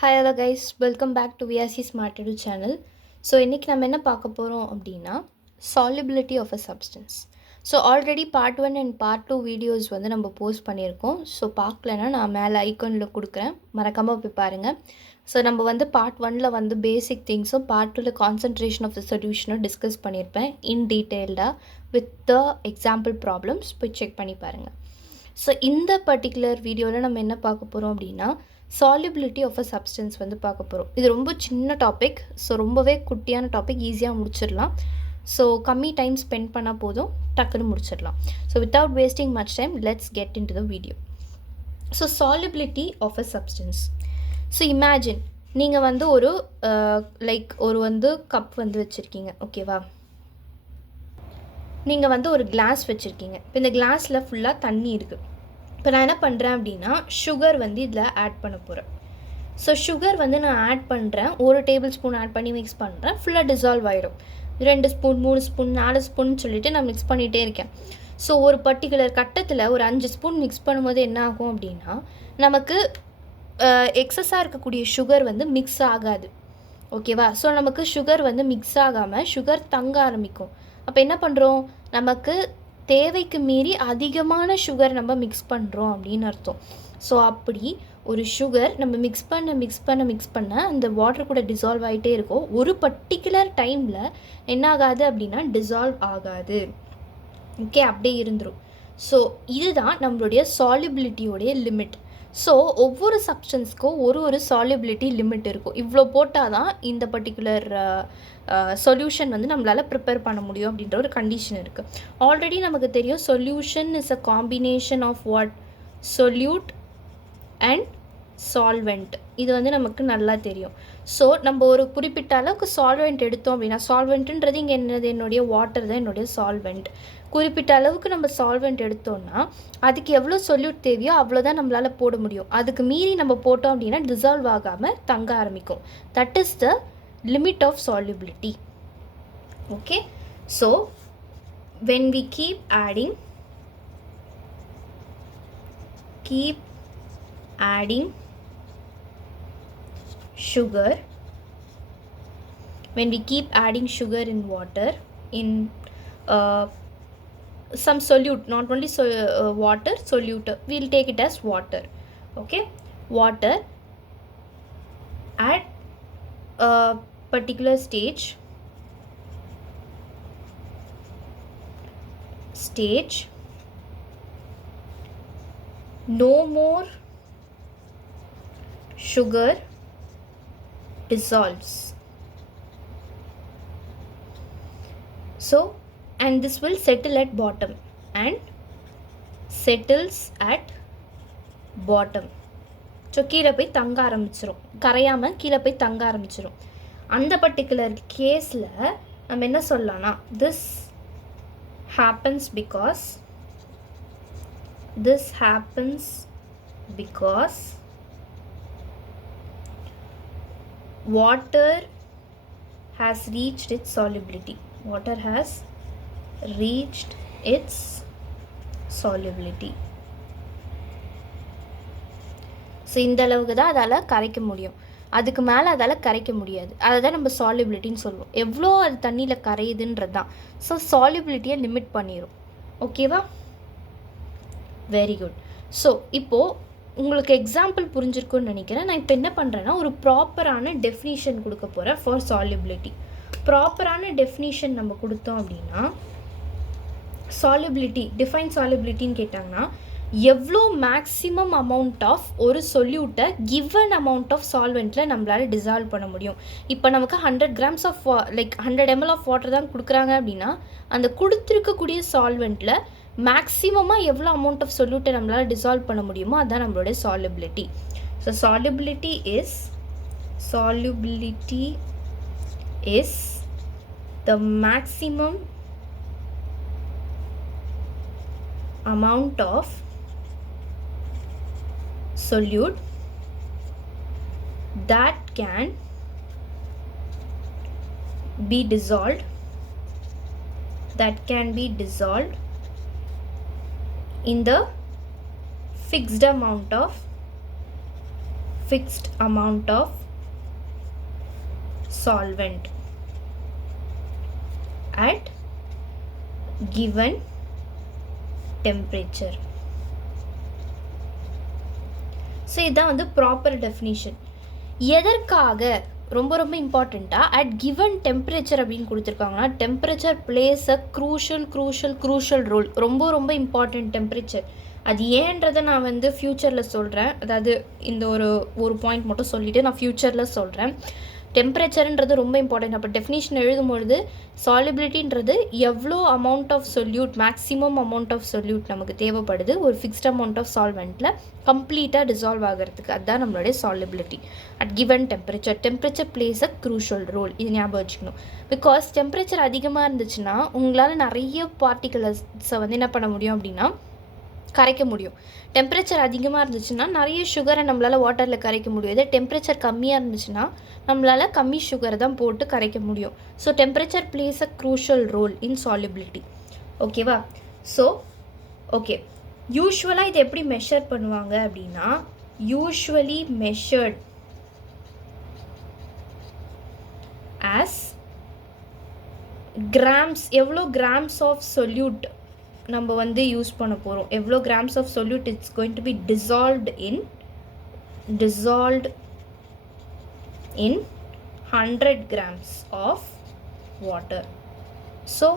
Hi hello guys, welcome back to VRC Smart Edu channel. So இன்றைக்கி நம்ம என்ன பார்க்க போகிறோம் அப்படின்னா solubility of a substance. So already part 1 and part 2 videos வந்து நம்ம போஸ்ட் பண்ணியிருக்கோம். ஸோ பார்க்கலன்னா நான் மேலே ஐக்கானில் கொடுக்குறேன், மறக்காமல் போய் பாருங்கள். ஸோ நம்ம வந்து பார்ட் 1ல் வந்து பேசிக் திங்ஸும் பார்ட் 2ல் கான்சன்ட்ரேஷன் ஆஃப் த சொல்யூஷனும் டிஸ்கஸ் பண்ணியிருப்பேன் இன் டீட்டெயில்டாக வித் த எக்ஸாம்பிள் ப்ராப்ளம்ஸ். போய் செக் பண்ணி பாருங்கள். ஸோ இந்த பர்டிகுலர் வீடியோவில் நம்ம என்ன பார்க்க போகிறோம் அப்படின்னா சால்யுபிலிட்டி ஆஃப் அ சப்ஸ்டன்ஸ் வந்து பார்க்க போகிறோம். இது ரொம்ப சின்ன டாபிக், ஸோ ரொம்பவே குட்டியான டாபிக், ஈஸியாக முடிச்சிடலாம். ஸோ கம்மி டைம் ஸ்பெண்ட் பண்ணால் போதும், டக்குன்னு முடிச்சிடலாம். So without wasting much time let's get into the video. So solubility of a substance. So imagine நீங்கள் வந்து ஒரு வந்து கப் வந்து வச்சுருக்கீங்க, ஓகேவா? நீங்கள் வந்து ஒரு கிளாஸ் வச்சுருக்கீங்க. இப்போ இந்த கிளாஸில் ஃபுல்லாக தண்ணி இருக்குது. இப்போ நான் என்ன பண்ணுறேன் அப்படின்னா சுகர் வந்து இதில் ஆட் பண்ண போகிறேன். ஸோ சுகர் வந்து நான் ஆட் பண்ணுறேன், 1 டேபிள் ஸ்பூன் ஆட் பண்ணி மிக்ஸ் பண்ணுறேன். ஃபுல்லாக டிசால்வ் ஆகிடும். 2 ஸ்பூன் 3 ஸ்பூன் 4 ஸ்பூன் சொல்லிவிட்டு நான் மிக்ஸ் பண்ணிகிட்டே இருக்கேன். ஸோ ஒரு பர்டிகுலர் கட்டத்தில் ஒரு 5 ஸ்பூன் மிக்ஸ் பண்ணும்போது என்ன ஆகும் அப்படின்னா நமக்கு எக்ஸஸாக இருக்கக்கூடிய சுகர் வந்து மிக்ஸ் ஆகாது, ஓகேவா? ஸோ நமக்கு சுகர் வந்து மிக்ஸ் ஆகாமல் சுகர் தங்க ஆரம்பிக்கும். அப்போ என்ன பண்ணுறோம், நமக்கு தேவைக்கு மீறி அதிகமான சுகர் நம்ம மிக்ஸ் பண்ணுறோம் அப்படின்னு அர்த்தம். ஸோ அப்படி ஒரு சுகர் நம்ம மிக்ஸ் பண்ண அந்த வாட்டர் கூட டிசால்வ் ஆகிட்டே இருக்கும். ஒரு பர்டிகுலர் டைமில் என்ன ஆகாது அப்படின்னா டிசால்வ் ஆகாது, ஓகே, அப்படியே இருந்துடும். ஸோ இதுதான் நம்மளுடைய சால்யுபிலிட்டியோடைய லிமிட். ஸோ ஒவ்வொரு சப்ஸ்டன்ஸ்க்கும் ஒரு சால்யுபிலிட்டி லிமிட் இருக்கும். இவ்வளோ போட்டால் தான் இந்த பர்டிகுலர் சொல்யூஷன் வந்து நம்மளால் ப்ரிப்பேர் பண்ண முடியும் அப்படின்ற ஒரு கண்டிஷன் இருக்குது. ஆல்ரெடி நமக்கு தெரியும் solution is a combination of what, solute and solvent. இது வந்து நமக்கு நல்லா தெரியும். ஸோ நம்ம ஒரு குறிப்பிட்ட அளவுக்கு சால்வெண்ட் எடுத்தோம் அப்படின்னா, சால்வெண்ட்டுன்றது இங்கே என்னுடைய வாட்டர் தான் என்னுடைய சால்வெண்ட். குறிப்பிட்ட அளவுக்கு நம்ம சால்வெண்ட் எடுத்தோம்னா அதுக்கு எவ்வளோ சொல்யூட் தேவையோ அவ்வளோதான் நம்மளால் போட முடியும். அதுக்கு மீறி நம்ம போட்டோம் அப்படின்னா டிசால்வ் ஆகாமல் தங்க ஆரம்பிக்கும். That is the limit of solubility. Okay, so when we keep adding sugar, when we keep adding sugar in water, in some solute, not only water, solute, we'll take it as water. Okay, water at a particular stage no more sugar dissolves. So and this will settle at bottom and settles at bottom. So கீழே போய் தங்க ஆரம்பிச்சிடும், கரையாமல் கீழே போய் தங்க ஆரம்பிச்சிடும். அந்த particular கேஸில் நம்ம என்ன சொல்லலாம்னா this happens because water has reached its solubility. So இந்த அளவுக்கு தான் அதால் கரைக்க முடியும், அதுக்கு மேலே அதால் கரைக்க முடியாது. அதை தான் நம்ம சால்யுபிலிட்டின்னு சொல்லுவோம். எவ்வளோ அது தண்ணியில் கரையுதுன்றது தான். ஸோ சால்யுபிலிட்டியை லிமிட் பண்ணிடும், ஓகேவா? Very good. ஸோ இப்போது உங்களுக்கு எக்ஸாம்பிள் புரிஞ்சிருக்குன்னு நினைக்கிறேன். நான் இப்போ என்ன பண்ணுறேன்னா ஒரு ப்ராப்பரான டெஃபினிஷன் கொடுக்க போகிறேன் ஃபார் சால்யுபிலிட்டி. ப்ராப்பரான டெஃபினிஷன் நம்ம கொடுத்தோம் அப்படின்னா சால்யுபிலிட்டி, டிஃபைன் சால்யுபிலிட்டின்னு கேட்டாங்கன்னா எவ்வளோ மேக்ஸிமம் அமௌண்ட் ஆஃப் ஒரு சொல்யூட்டை கிவன் அமௌண்ட் ஆஃப் சால்வெண்ட்டில் நம்மளால் டிசால்வ் பண்ண முடியும். இப்போ நமக்கு 100 grams of 100 ml of water தான் கொடுக்குறாங்க அப்படின்னா அந்த கொடுத்துருக்கக்கூடிய சால்வெண்ட்டில் மேக்ஸிமமாக எவ்வளோ அமௌண்ட் ஆஃப் சொல்யூட்டை நம்மளால் டிசால்வ் பண்ண முடியுமோ அதுதான் நம்மளுடைய solubility. So solubility is the maximum amount of solute that can be dissolved in the fixed amount of fixed amount of solvent at given temperature. So இதுதான் வந்து ப்ராப்பர் டெஃபினிஷன். எதற்காக ரொம்ப ரொம்ப இம்பார்ட்டண்ட்டாக அட் கிவன் டெம்பரேச்சர் அப்படின்னு கொடுத்துருக்காங்கன்னா, temperature plays a crucial role. ரொம்ப ரொம்ப இம்பார்ட்டண்ட் டெம்பரேச்சர். அது ஏன்றதை நான் வந்து ஃப்யூச்சரில் சொல்கிறேன். அதாவது இந்த ஒரு பாயிண்ட் மட்டும் சொல்லிவிட்டு நான் ஃப்யூச்சரில் சொல்கிறேன். டெம்பரேச்சர்ன்றது ரொம்ப இம்பார்ட்டன்ட். அப்போ டெஃபினிஷன் எழுதும்பொழுது சாலிபிலிட்டின்றது எவ்வளோ amount of solute, maximum amount of solute நமக்கு தேவைப்படுது ஒரு ஃபிக்ஸ்ட் அமௌண்ட் ஆஃப் சால்வெண்ட்டில் கம்ப்ளீட்டாக டிசால்வ் ஆகிறதுக்கு. அதுதான் நம்மளுடைய solubility at given temperature. Temperature plays a crucial role. இது ஞாபகம் வச்சுக்கணும். பிகாஸ் டெம்பரேச்சர் அதிகமாக இருந்துச்சுன்னா உங்களால் நிறைய பார்ட்டிகல்ஸை வந்து என்ன பண்ண முடியும் அப்படின்னா கரைக்க முடியும். டெம்பரேச்சர் அதிகமாக இருந்துச்சுன்னா நிறைய சுகரை நம்மளால் வாட்டரில் கரைக்க முடியும். இதே டெம்பரேச்சர் கம்மியாக இருந்துச்சுன்னா நம்மளால் கம்மி சுகரை தான் போட்டு கரைக்க முடியும். So temperature plays a crucial role in solubility. ஓகேவா? ஸோ ஓகே, யூஸ்வலாக இதை எப்படி மெஷர் பண்ணுவாங்க அப்படின்னா, யூஸ்வலி மெஷர்ட் ஆஸ் கிராம்ஸ். எவ்வளோ கிராம்ஸ் ஆஃப் சொல்யூட் நம்ம வந்து யூஸ் பண்ண போகிறோம், எவ்வளோ grams of solute it's going to be dissolved in 100 grams of water. So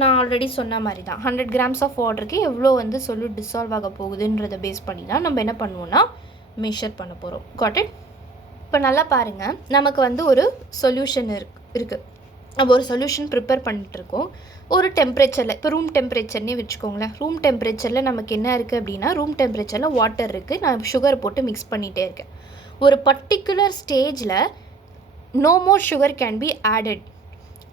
நான் ஆல்ரெடி சொன்ன மாதிரி தான் 100 grams ஆஃப் வாட்டருக்கு எவ்வளோ வந்து சொல்யூட் டிசால்வ் ஆக போகுதுன்றதை பேஸ் பண்ணி தான் நம்ம என்ன பண்ணுவோம்னா மெஷர் பண்ண போகிறோம். Got it? இப்போ நல்லா பாருங்கள், நமக்கு வந்து ஒரு சொல்யூஷன் இருக்குது. நம்ம ஒரு சொல்யூஷன் ப்ரிப்பேர் பண்ணிகிட்ருக்கோம் ஒரு டெம்பரேச்சரில். இப்போ ரூம் டெம்பரேச்சர்னே வச்சுக்கோங்களேன். ரூம் டெம்பரேச்சரில் நமக்கு என்ன இருக்குது அப்படின்னா, ரூம் டெம்பரேச்சரில் வாட்டர் இருக்குது. நான் சுகர் போட்டு மிக்ஸ் பண்ணிகிட்டே இருக்கேன். ஒரு பர்டிகுலர் ஸ்டேஜில் no more sugar can be added.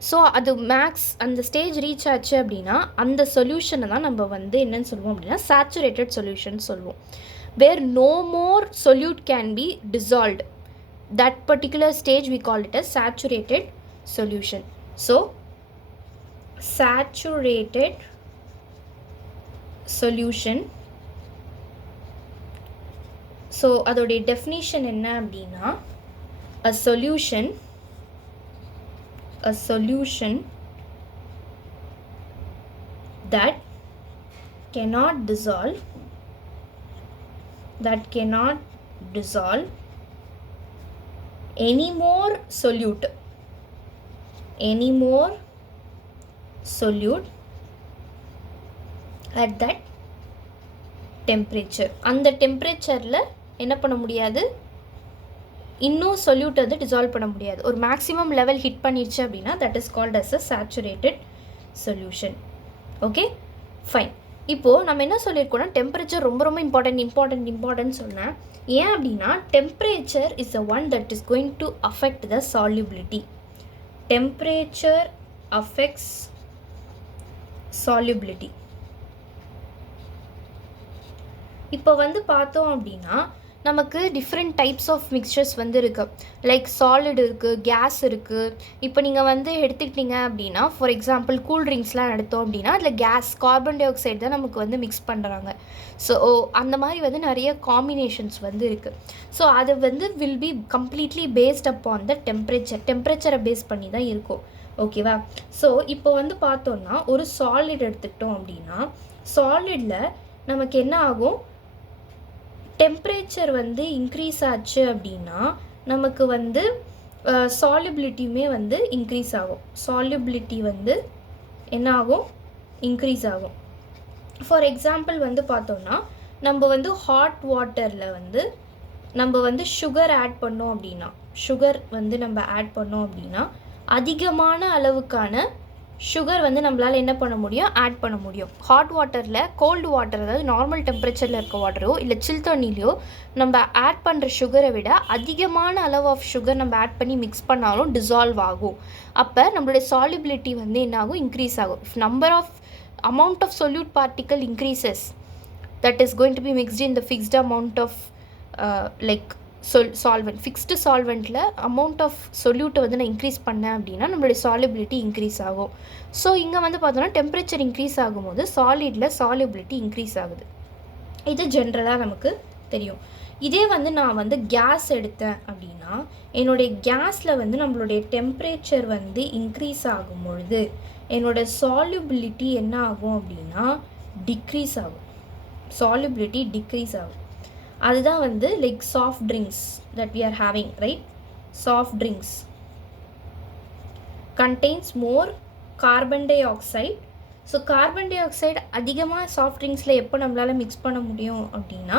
So அது மேக்ஸ் அந்த ஸ்டேஜ் ரீச் ஆச்சு அப்படின்னா அந்த சொல்யூஷனை தான் நம்ம வந்து என்னன்னு சொல்லுவோம் அப்படின்னா சேச்சுரேட்டட் சொல்யூஷன் சொல்லுவோம். Where no more solute can be dissolved, that particular stage we call it as saturated solution. So saturated solution. So அதோடைய டெஃபினிஷன் என்ன அப்படின்னா, a solution that cannot dissolve any more solute at that temperature. அந்த டெம்பரேச்சரில் என்ன பண்ண முடியாது, இன்னும் solute வந்து டிசால்வ் பண்ண முடியாது. ஒரு மேக்ஸிமம் லெவல் ஹிட் பண்ணிடுச்சு அப்படின்னா that is called as a saturated solution. Okay, fine. இப்போது நம்ம என்ன சொல்லியிருக்கோம்னா, டெம்பரேச்சர் ரொம்ப ரொம்ப இம்பார்ட்டன்ட் சொன்னேன். ஏன் அப்படின்னா temperature is the one that is going to affect the solubility. Temperature affects solubility. இப்போ வந்து பார்த்தோம் அப்படின்னா நமக்கு டிஃப்ரெண்ட் டைப்ஸ் ஆஃப் மிக்சர்ஸ் வந்து இருக்குது. லைக் சாலிட் இருக்குது, கேஸ் இருக்குது. இப்போ நீங்கள் வந்து எடுத்துக்கிட்டீங்க அப்படின்னா, ஃபார் எக்ஸாம்பிள் கூல்ட்ரிங்க்ஸ்லாம் எடுத்தோம் அப்படின்னா அதில் கேஸ், கார்பன் டை ஆக்சைடு தான் நமக்கு வந்து மிக்ஸ் பண்ணுறாங்க. ஸோ அந்த மாதிரி வந்து நிறைய காம்பினேஷன்ஸ் வந்து இருக்குது. ஸோ அது வந்து will be completely based upon the டெம்பரேச்சரை பேஸ் பண்ணி தான் இருக்கும். ஓகேவா? ஸோ இப்போ வந்து பார்த்தோன்னா ஒரு சாலிட் எடுத்துக்கிட்டோம் அப்படின்னா சாலிடில் நமக்கு என்ன ஆகும், டெம்பரேச்சர் வந்து இன்க்ரீஸ் ஆச்சு அப்படின்னா நமக்கு வந்து சால்யூபிலிட்டியுமே வந்து இன்க்ரீஸ் ஆகும். சால்யூபிலிட்டி வந்து என்ன ஆகும், இன்க்ரீஸ் ஆகும். ஃபார் எக்ஸாம்பிள் வந்து பார்த்தோன்னா நம்ம வந்து ஹாட் வாட்டரில் வந்து நம்ம வந்து சுகர் ஆட் பண்ணோம் அப்படின்னா, சுகர் வந்து நம்ம ஆட் பண்ணோம் அப்படின்னா அதிகமான அளவுக்கான சுகர் வந்து நம்மளால் என்ன பண்ண முடியும், ஆட் பண்ண முடியும். ஹாட் வாட்டரில் கோல்டு வாட்டர், அதாவது நார்மல் டெம்பரேச்சரில் இருக்க வாட்டரோ இல்லை சில் தண்ணிலையோ நம்ம ஆட் பண்ணுற சுகரை விட அதிகமான அளவு ஆஃப் சுகர் நம்ம ஆட் பண்ணி மிக்ஸ் பண்ணாலும் டிசால்வ் ஆகும். அப்போ நம்மளுடைய சால்யூபிலிட்டி வந்து என்ன ஆகும், இன்க்ரீஸ் ஆகும். If number of amount of solute particle increases, that is going to be mixed in the fixed amount of solvent. Fixed solventல amount of solute வந்து நான் இன்க்ரீஸ் பண்ணேன் அப்படின்னா நம்மளுடைய சால்யூபிலிட்டி இன்க்ரீஸ் ஆகும். ஸோ இங்கே வந்து பார்த்தோன்னா டெம்பரேச்சர் இன்க்ரீஸ் ஆகும்போது சாலிடில் சால்யூபிலிட்டி இன்க்ரீஸ் ஆகுது. இது ஜென்ரலாக நமக்கு தெரியும். இதே வந்து நான் வந்து கேஸ் எடுத்தேன் அப்படின்னா என்னுடைய கேஸில் வந்து நம்மளுடைய டெம்பரேச்சர் வந்து இன்க்ரீஸ் ஆகும் பொழுது என்னோடய சால்யூபிலிட்டி என்ன ஆகும் அப்படின்னா டிக்ரீஸ் ஆகும். சால்யூபிலிட்டி டிக்ரீஸ் ஆகும். அதுதான் வந்து like soft drinks that we are having, right? சாஃப்ட் ட்ரிங்க்ஸ் contains more carbon dioxide. So carbon dioxide அதிகமாக சாஃப்ட் ட்ரிங்க்ஸில் எப்போ நம்மளால் மிக்ஸ் பண்ண முடியும் அப்படின்னா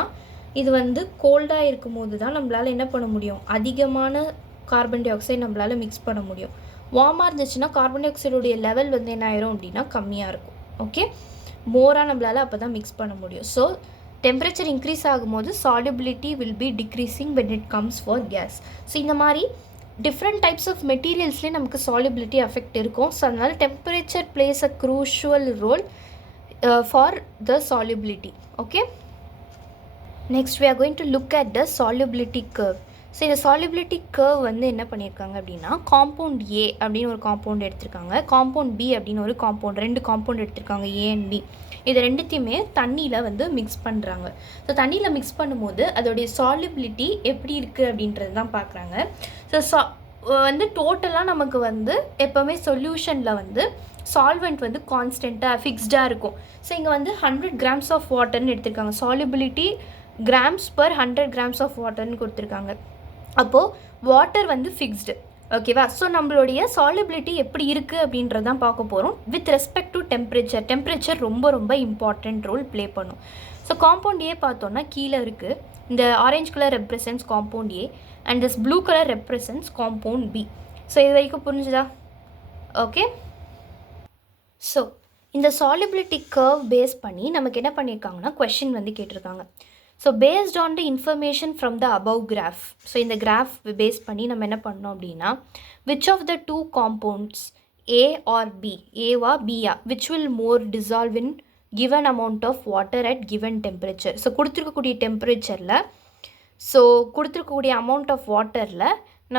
இது வந்து கோல்டாக இருக்கும் போது தான் நம்மளால் என்ன பண்ண முடியும், அதிகமான கார்பன் டை ஆக்சைடு நம்மளால் மிக்ஸ் பண்ண முடியும். வார்மாக இருந்துச்சுன்னா கார்பன் டை ஆக்சைடுடைய லெவல் வந்து என்ன ஆயிரும் அப்படின்னா கம்மியாக இருக்கும். ஓகே, மோராக நம்மளால் அப்போ தான் மிக்ஸ் பண்ண முடியும். ஸோ டெம்பரேச்சர் இன்க்ரீஸ் ஆகும்போது solubility will be decreasing when it comes for gas. So இந்த மாதிரி டிஃப்ரெண்ட் டைப்ஸ் ஆஃப் மெட்டீரியல்ஸ்லேயே நமக்கு சால்யூபிலிட்டி அஃபெக்ட் இருக்கும். ஸோ அதனால் temperature plays a crucial role for the solubility. Okay, next we are going to look at the solubility curve. So இந்த solubility curve வந்து என்ன பண்ணியிருக்காங்க அப்படின்னா காம்பவுண்ட் ஏ அப்படின்னு ஒரு காம்பவுண்ட் எடுத்திருக்காங்க, காம்பவுண்ட் பி அப்படின்னு ஒரு காம்பவுண்ட், 2 காம்பவுண்ட் எடுத்திருக்காங்க, ஏ அண்ட் பி. இது ரெண்டுத்தையுமே தண்ணியில் வந்து மிக்ஸ் பண்ணுறாங்க. ஸோ தண்ணியில் மிக்ஸ் பண்ணும்போது அதோடைய சால்யூபிலிட்டி எப்படி இருக்குது அப்படின்றது தான் பார்க்குறாங்க. ஸோ வந்து டோட்டலாக நமக்கு வந்து எப்போவுமே சொல்யூஷனில் வந்து சால்வெண்ட் வந்து கான்ஸ்டண்ட்டாக ஃபிக்ஸ்டாக இருக்கும். ஸோ இங்கே வந்து 100 grams ஆஃப் வாட்டர்னு எடுத்திருக்காங்க, solubility grams per 100 grams of வாட்டர்னு கொடுத்துருக்காங்க. அப்போது வாட்டர் வந்து ஃபிக்ஸ்டு. ஓகேவா? ஸோ நம்மளுடைய சால்யூபிலிட்டி எப்படி இருக்குது அப்படின்றது தான் பார்க்க போகிறோம் with respect to temperature. Temperature ரொம்ப ரொம்ப இம்பார்ட்டண்ட் ரோல் ப்ளே பண்ணும். ஸோ காம்பவுண்ட் ஏ பார்த்தோன்னா கீழே இருக்குது. இந்த orange colour represents compound A and this blue colour represents compound B. So இது வரைக்கும் புரிஞ்சுதா? ஓகே, ஸோ இந்த சால்யூபிலிட்டி கர்வ் பேஸ் பண்ணி நமக்கு என்ன பண்ணியிருக்காங்கன்னா கொஷின் வந்து கேட்டிருக்காங்க. So based on the information from the above graph. So இந்த கிராஃப் பேஸ் பண்ணி நம்ம என்ன பண்ணோம் அப்படின்னா which of the 2 compounds A or B, ஏவா பியா, which will more dissolve in given amount of water at given temperature. So கொடுத்துருக்கக்கூடிய டெம்பரேச்சரில், ஸோ கொடுத்துருக்கக்கூடிய அமௌண்ட் ஆஃப் வாட்டரில்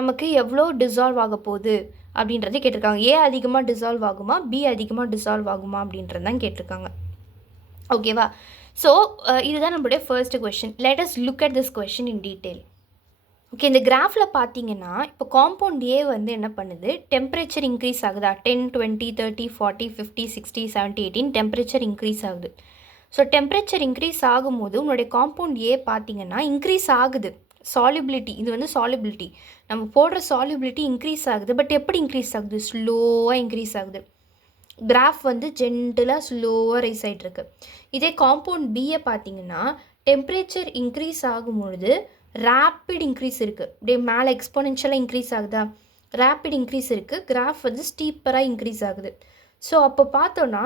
நமக்கு எவ்வளோ டிசால்வ் ஆக போகுது அப்படின்றத கேட்டிருக்காங்க. ஏ அதிகமாக டிசால்வ் ஆகுமா, பி அதிகமாக டிசால்வ் ஆகுமா அப்படின்றது தான் கேட்டிருக்காங்க. ஓகேவா? ஸோ இதுதான் நம்மளுடைய first question. Let us look at this question in detail. Okay, இந்த கிராஃபில் பார்த்தீங்கன்னா இப்போ காம்பவுண்ட் ஏ வந்து என்ன பண்ணுது, டெம்பரேச்சர் இன்க்ரீஸ் ஆகுதா, 10, 20, 30, 40, 50, 60, 70, 18 டெம்பரேச்சர் இன்க்ரீஸ் ஆகுது. ஸோ டெம்பரேச்சர் இன்க்ரீஸ் ஆகும்போது உங்களுடைய காம்பவுண்ட் ஏ பார்த்தீங்கன்னா இன்க்ரீஸ் ஆகுது. சால்யூபிலிட்டி, இது வந்து சால்யூபிலிட்டி, நம்ம போடுற சால்யூபிலிட்டி இன்க்ரீஸ் ஆகுது. பட் எப்படி இன்க்ரீஸ் ஆகுது, ஸ்லோவாக இன்க்ரீஸ் ஆகுது. கிராஃப் வந்து ஜென்டலாக ஸ்லோவாக ரைஸ் ஆகிட்டுருக்கு. இதே காம்பவுண்ட் பியை பார்த்தீங்கன்னா டெம்பரேச்சர் இன்க்ரீஸ் ஆகும்பொழுது ரேப்பிட் இன்க்ரீஸ் இருக்குது. அப்படியே மேலே எக்ஸ்போனென்ஷியலாக இன்க்ரீஸ் ஆகுதா, ரேப்பிட் இன்க்ரீஸ் இருக்குது. கிராஃப் வந்து ஸ்டீப்பராக இன்க்ரீஸ் ஆகுது. ஸோ அப்போ பார்த்தோன்னா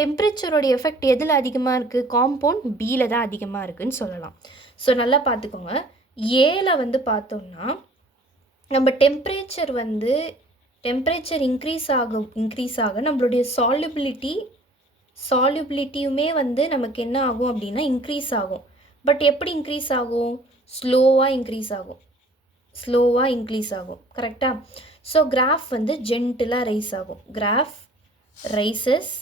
டெம்பரேச்சரோடைய எஃபெக்ட் எதில் அதிகமாக இருக்குது, காம்பவுண்ட் பியில் தான் அதிகமாக இருக்குதுன்னு சொல்லலாம். ஸோ நல்லா பார்த்துக்கோங்க, ஏல வந்து பார்த்தோன்னா நம்ம டெம்பரேச்சர் இன்க்ரீஸ் ஆக நம்மளுடைய சால்யூபிலிட்டியுமே வந்து நமக்கு என்ன ஆகும் அப்படின்னா இன்க்ரீஸ் ஆகும். பட் எப்படி இன்க்ரீஸ் ஆகும், ஸ்லோவாக இன்க்ரீஸ் ஆகும். கரெக்டாக? ஸோ கிராஃப் வந்து ஜென்டிலாக ரைஸ் ஆகும். Graph rises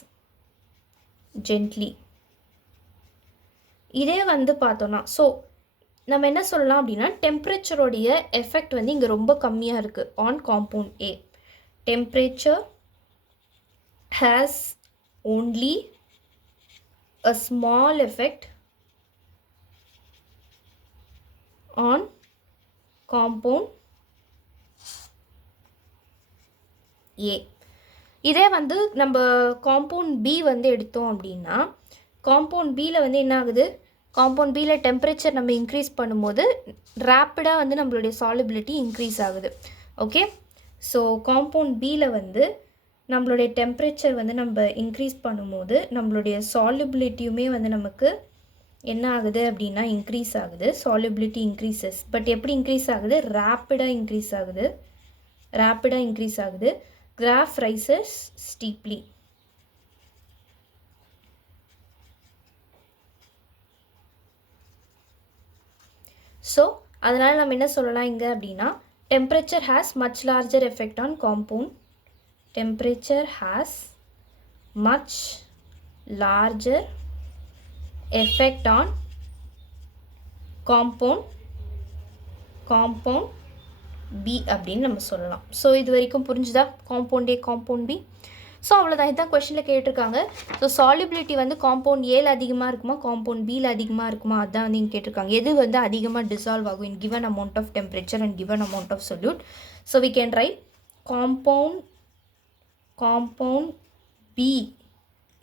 gently. இதே வந்து பார்த்தோன்னா ஸோ நம்ம என்ன சொல்லலாம் அப்படின்னா டெம்பரேச்சரோடைய எஃபெக்ட் வந்து இங்கே ரொம்ப கம்மியாக இருக்குது on compound A. Temperature has only a small effect on compound A. இதே வந்து நம்ம காம்பவுண்ட் பி வந்து எடுத்தோம் அப்படின்னா காம்பவுண்ட் பியில் வந்து என்ன ஆகுது, காம்பவுண்ட் பியில் டெம்பரேச்சர் நம்ம இன்க்ரீஸ் பண்ணும்போது ரேப்பிடாக வந்து நம்மளுடைய சால்யூபிலிட்டி இன்க்ரீஸ் ஆகுது. ஓகே, ஸோ காம்பவுண்ட் பியில் வந்து நம்மளுடைய டெம்பரேச்சர் வந்து நம்ம இன்க்ரீஸ் பண்ணும்போது நம்மளுடைய சால்யூபிலிட்டியுமே வந்து நமக்கு என்ன ஆகுது அப்படின்னா இன்க்ரீஸ் ஆகுது. Solubility increases. பட் எப்படி இன்க்ரீஸ் ஆகுது, ரேப்பிடாக இன்க்ரீஸ் ஆகுது. Graph rises steeply. ஸோ அதனால் நம்ம என்ன சொல்லலாம் இங்கே அப்படின்னா temperature has much larger effect on compound. Temperature has much larger effect on compound compound B அப்படின்னு நம்ம சொல்லலாம். ஸோ இது வரைக்கும் புரிஞ்சுதா? Compound A compound B. So அவ்வளோதான், இதுதான் கொஷனில் கேட்டிருக்காங்க. ஸோ சாலிபிலிட்டி வந்து காம்பவுண்ட் ஏல அதிகமாக இருக்குமா காம்பவுண்ட் பியில் அதிகமாக இருக்குமா அதுதான் வந்து இங்கே கேட்டிருக்காங்க. எது வந்து அதிகமாக டிசால்வ் ஆகும் in given amount of temperature and given amount of solute. So we can write compound B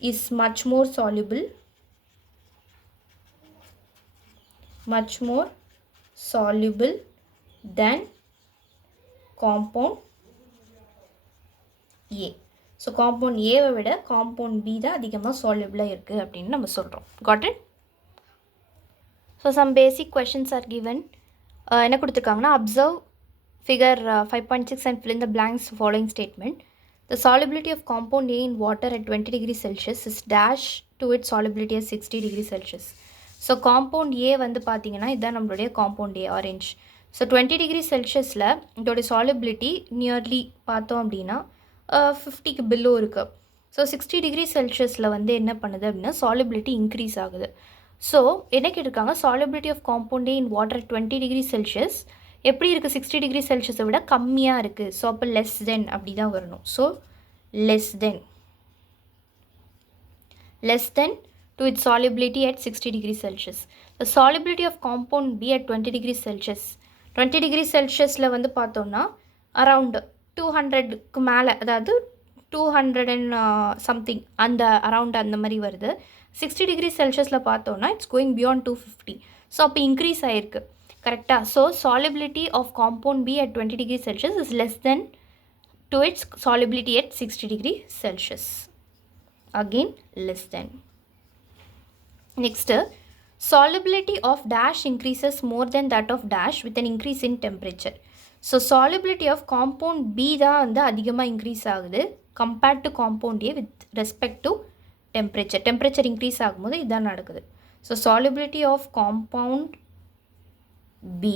is much more soluble than compound A. ஸோ காம்பவுண்ட் ஏவை விட காம்பவுண்ட் பி தான் அதிகமாக சால்யூபிளாக இருக்குது அப்படின்னு நம்ம சொல்கிறோம். Got it? So some basic questions are given. என்ன கொடுத்துருக்காங்கன்னா, observe figure 5.6 and fill in the blanks following statement. The solubility of compound A in water at 20 degrees Celsius is dash to its solubility at 60 degrees Celsius. So compound A வந்து பார்த்தீங்கன்னா இதுதான் நம்மளுடைய compound A orange. So 20 degree செல்சியஸில் இதோடைய solubility nearly பார்த்தோம் அப்படின்னா 50க்கு below இருக்குது. ஸோ 60 டிகிரி செல்சியஸில் வந்து என்ன பண்ணுது அப்படின்னா சாலிபிலிட்டி இன்க்ரீஸ் ஆகுது. ஸோ என்ன கேட்டிருக்காங்க, solubility of compound A in water 20 degree Celsius எப்படி இருக்குது, 60 டிகிரி செல்சியஸை விட கம்மியாக இருக்குது. ஸோ அப்போ லெஸ் தென் அப்படி தான் வரணும். So less than to its solubility at 60 degrees Celsius. The solubility of compound B at 20 degrees Celsius. 20 degrees Celsiusல வந்து பார்த்தோம்னா அரவுண்ட் 200க்கு மேலே, அதாவது 200 and something அந்த அரவுண்ட் அந்த மாதிரி வருது. 60 டிகிரி செல்சியஸில் பார்த்தோம்னா இட்ஸ் கோயிங் பியாண்ட் 250. ஸோ அப்போ இன்க்ரீஸ் ஆகிருக்கு. கரெக்டாக? So solubility of compound B at 20 degrees Celsius is less than to its solubility at 60 degrees Celsius. Again less than. Next, solubility of dash increases more than that of dash with an increase in temperature. So solubility of compound B தான் வந்து அதிகமாக increase ஆகுது compared to compound A with respect to temperature. Temperature increase ஆகும்போது இதுதான் நடக்குது. So solubility of compound B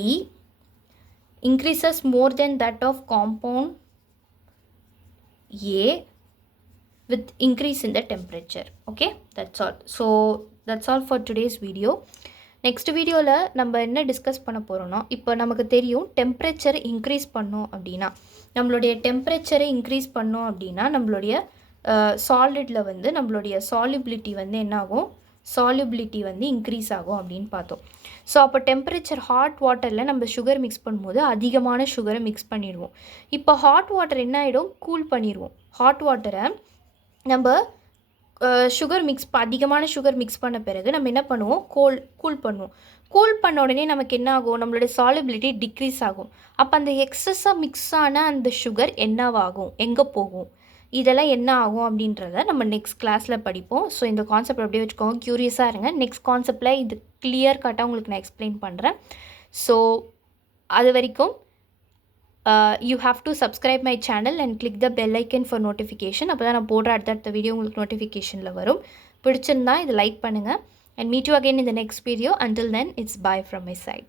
increases more than that of compound A with increase in the temperature. Okay, that's all. So that's all for today's video. Next வீடியோவில் நம்ம என்ன discuss பண்ண போகிறோன்னா, இப்போ நமக்கு தெரியும் டெம்பரேச்சர் இன்க்ரீஸ் பண்ணோம் அப்படின்னா, நம்மளுடைய டெம்பரேச்சரை இன்க்ரீஸ் பண்ணோம் அப்படின்னா நம்மளுடைய சாலிடில் வந்து நம்மளுடைய சாலிபிலிட்டி வந்து என்ன ஆகும், சாலிபிலிட்டி வந்து இன்க்ரீஸ் ஆகும் அப்படின்னு பார்த்தோம். ஸோ அப்போ டெம்பரேச்சர் ஹாட் வாட்டரில் நம்ம சுகர் மிக்ஸ் பண்ணும்போது அதிகமான சுகரை மிக்ஸ் பண்ணிடுவோம். இப்போ ஹாட் வாட்டர் என்ன ஆகிடும், கூல் பண்ணிடுவோம். ஹாட் வாட்டரை நம்ம சுகர் அதிகமான சுகர் மிக்ஸ் பண்ண பிறகு நம்ம என்ன பண்ணுவோம், கூல் பண்ணுவோம். கூல் பண்ண உடனே நமக்கு என்ன ஆகும், நம்மளுடைய சாலிபிலிட்டி டிக்ரீஸ் ஆகும். அப்போ அந்த எக்ஸஸாக மிக்ஸ் ஆன அந்த சுகர் என்னவாகும், எங்கே போகும், இதெல்லாம் என்ன ஆகும் அப்படின்றத நம்ம நெக்ஸ்ட் கிளாஸில் படிப்போம். ஸோ இந்த கான்செப்ட் அப்படியே வச்சுக்கோங்க, க்யூரியஸாக இருங்க. நெக்ஸ்ட் கான்செப்டில் இது கிளியர் கட்டாக உங்களுக்கு நான் எக்ஸ்பிளைன் பண்ணுறேன். ஸோ அது வரைக்கும் you have to subscribe my channel and click the bell icon for notification. அப்போ தான் நான் போடுற அடுத்த வீடியோ உங்களுக்கு நோட்டிஃபிகேஷனில் வரும். பிடிச்சிருந்தா இதை லைக் பண்ணுங்கள். And meet you again in the next video. Until then, it's bye from my side.